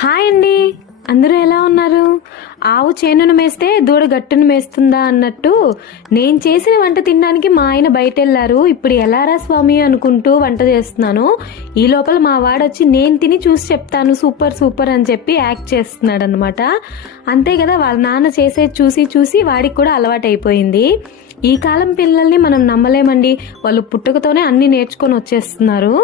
Hi అండి, అందరూ ఎలా ఉన్నారు? ఆవు చేనును మేస్తే దూడ గట్టును మేస్తుందా అన్నట్టు నేను చేసిన వంట తినడానికి మా ఆయన బయట వెళ్ళారు. ఇప్పుడు ఎలారా స్వామి అనుకుంటూ వంట చేస్తున్నాను. ఈ లోపల మా వాడొచ్చి నేను తిని చూసి చెప్తాను సూపర్ సూపర్ అని చెప్పి యాక్ట్ చేస్తున్నాడు అనమాట. అంతే కదా, వాళ్ళ నాన్న చేసేది చూసి చూసి వాడికి కూడా అలవాటు అయిపోయింది. ఈ కాలం పిల్లల్ని మనం నమ్మలేమండి, వాళ్ళు పుట్టుకతోనే అన్ని నేర్చుకొని వచ్చేస్తున్నారు.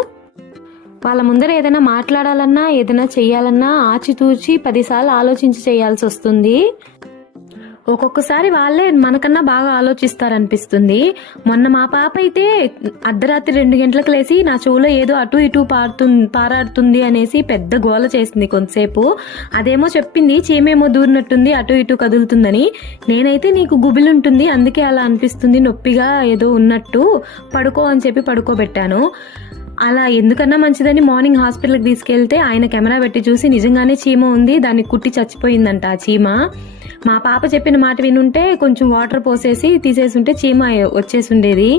వాళ్ళ ముందర ఏదైనా మాట్లాడాలన్నా ఏదైనా చెయ్యాలన్నా ఆచితూచి 10 సార్లు ఆలోచించి చేయాల్సి వస్తుంది. ఒక్కొక్కసారి వాళ్ళే మనకన్నా బాగా ఆలోచిస్తారనిపిస్తుంది. మొన్న మా పాప అయితే అర్ధరాత్రి 2 గంటలకు లేసి నా చెవులో ఏదో అటు ఇటు పారాడుతుంది అనేసి పెద్ద గోల చేసింది కొంతసేపు. అదేమో చెప్పింది చీమేమో దూరినట్టుంది, అటు ఇటు కదులుతుందని. నేనైతే నీకు గుబిలుంటుంది అందుకే అలా అనిపిస్తుంది, నొప్పిగా ఏదో ఉన్నట్టు, పడుకో అని చెప్పి పడుకోబెట్టాను. అలా ఎందుకన్నా మంచిదని మార్నింగ్ హాస్పిటల్కి తీసుకెళ్తే ఆయన కెమెరా పెట్టి చూసి నిజంగానే చీమ ఉంది, దాన్ని కుట్టి చచ్చిపోయిందంట ఆ చీమ. మా పాప చెప్పిన మాట వినుంటే కొంచెం వాటర్ పోసేసి తీసేసుంటే చీమ వచ్చేసి ఉండేది.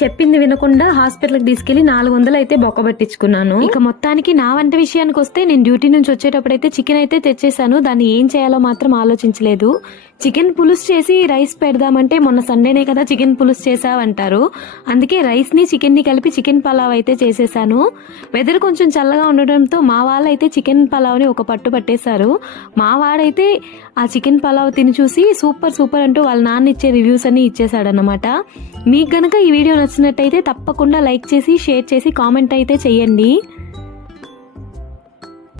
చెప్పింది వినకుండా హాస్పిటల్కి తీసుకెళ్లి 400 అయితే బొక్క పట్టించుకున్నాను. ఇక మొత్తానికి నా వంట విషయానికి వస్తే నేను డ్యూటీ నుంచి వచ్చేటప్పుడైతే చికెన్ అయితే తెచ్చేసాను. దాన్ని ఏం చేయాలో మాత్రం ఆలోచించలేదు. చికెన్ పులుసు చేసి రైస్ పెడదామంటే మొన్న సండేనే కదా చికెన్ పులుసు చేసావంటారు. అందుకే రైస్ ని చికెన్ ని కలిపి చికెన్ పలావ్ అయితే చేసేసాను. వెదర్ కొంచెం చల్లగా ఉండడంతో మా వాళ్ళైతే చికెన్ పలావ్ ని ఒక పట్టు పట్టేశారు. మా వాడైతే ఆ చికెన్ పలావ్ తిని చూసి సూపర్ సూపర్ అంటూ వాళ్ళ నాన్న ఇచ్చే రివ్యూస్ అన్ని ఇచ్చేసాడనమాట. మీకు గనక ఈ వీడియో నచ్చినట్టయితే తప్పకుండా లైక్ చేసి షేర్ చేసి కామెంట్ అయితే చెయ్యండి.